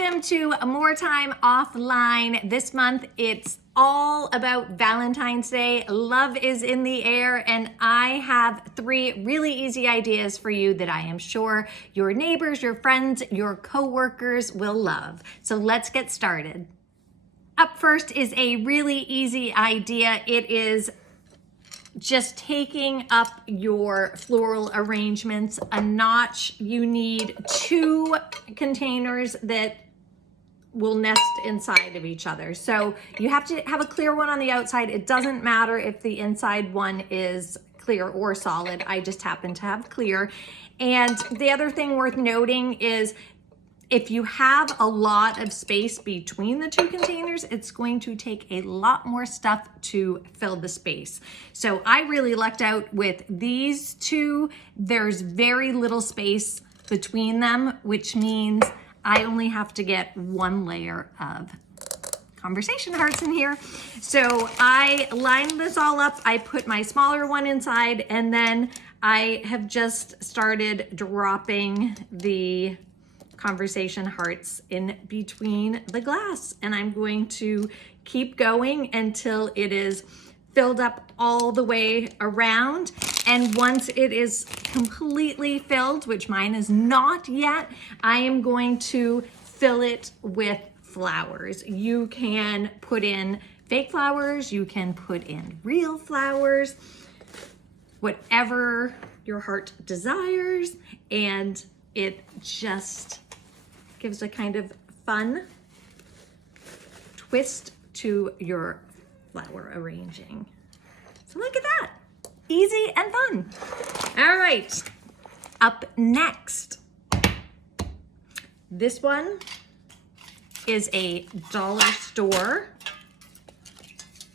Welcome to More Time Offline. This month, it's all about Valentine's Day. Love is in the air, and I have 3 really easy ideas for you that I am sure your neighbors, your friends, your coworkers will love. So let's get started. Up first is a really easy idea. It is just taking up your floral arrangements a notch. You need 2 containers that will nest inside of each other. So you have to have a clear one on the outside. It doesn't matter if the inside one is clear or solid. I just happen to have clear. And the other thing worth noting is if you have a lot of space between the 2 containers, it's going to take a lot more stuff to fill the space. So I really lucked out with these 2. There's very little space between them, which means I only have to get 1 layer of conversation hearts in here. So I lined this all up. I put my smaller one inside, and then I have just started dropping the conversation hearts in between the glass, and I'm going to keep going until it is filled up all the way around. And once it is completely filled, which mine is not yet, I am going to fill it with flowers. You can put in fake flowers, you can put in real flowers, whatever your heart desires, and it just gives a kind of fun twist to your flower arranging. So look at that, easy and fun. All right, up next, this one is a dollar store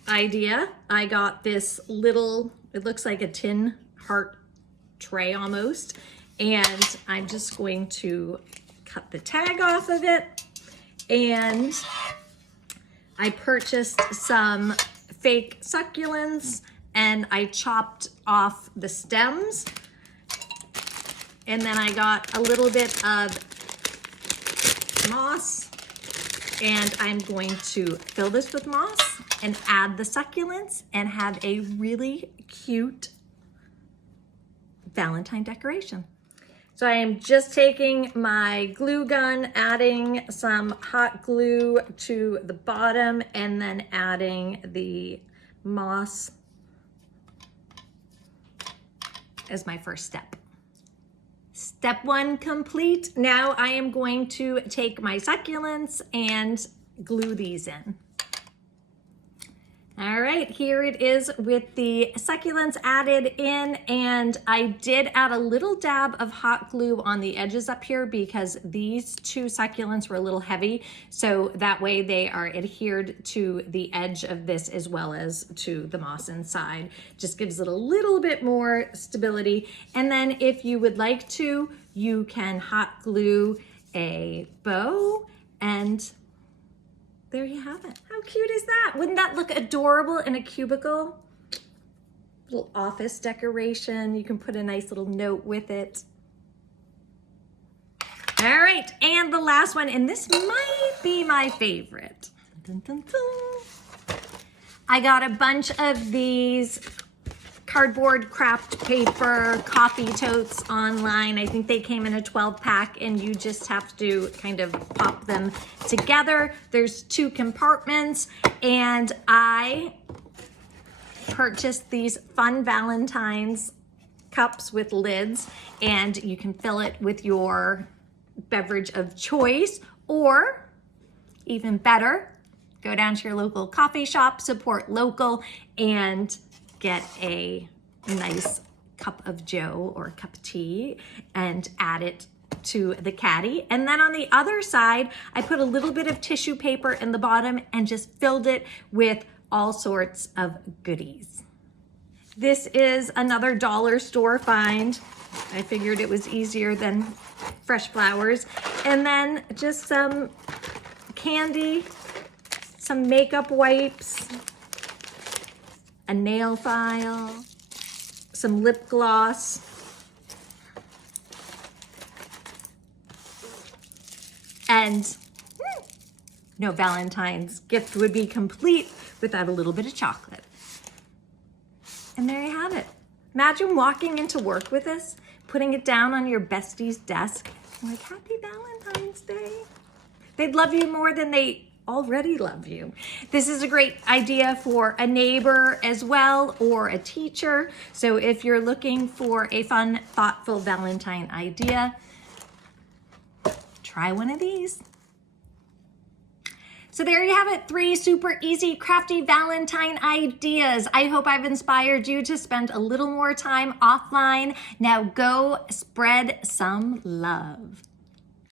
idea. I got this little, it looks like a tin heart tray almost, and I'm just going to cut the tag off of it. And I purchased some fake succulents, and I chopped off the stems. And then I got a little bit of moss, and I'm going to fill this with moss and add the succulents and have a really cute Valentine decoration. So I am just taking my glue gun, adding some hot glue to the bottom, and then adding the moss as my first step. Step 1 complete. Now I am going to take my succulents and glue these in. All right, here it is with the succulents added in, and I did add a little dab of hot glue on the edges up here because these 2 succulents were a little heavy, so that way they are adhered to the edge of this as well as to the moss inside. Just gives it a little bit more stability. And then if you would like to, you can hot glue a bow, and there you have it. How cute is that? Wouldn't that look adorable in a cubicle? Little office decoration. You can put a nice little note with it. All right, and the last one, and this might be my favorite. Dun, dun, dun. I got a bunch of these cardboard craft paper coffee totes online. I think they came in a 12-pack, and you just have to kind of pop them together. There's 2 compartments, and I purchased these fun Valentine's cups with lids, and you can fill it with your beverage of choice, or even better, go down to your local coffee shop, support local, and get a nice cup of joe or cup of tea and add it to the caddy. And then on the other side, I put a little bit of tissue paper in the bottom and just filled it with all sorts of goodies. This is another dollar store find. I figured it was easier than fresh flowers. And then just some candy, some makeup wipes, a nail file, some lip gloss, and No Valentine's gift would be complete without a little bit of chocolate. And there you have it. Imagine walking into work with this, putting it down on your bestie's desk, and like, happy Valentine's Day. They'd love you more than they already love you. This is a great idea for a neighbor as well, or a teacher. So if you're looking for a fun, thoughtful Valentine idea, try one of these. So there you have it, 3 super easy, crafty Valentine ideas. I hope I've inspired you to spend a little more time offline. Now go spread some love.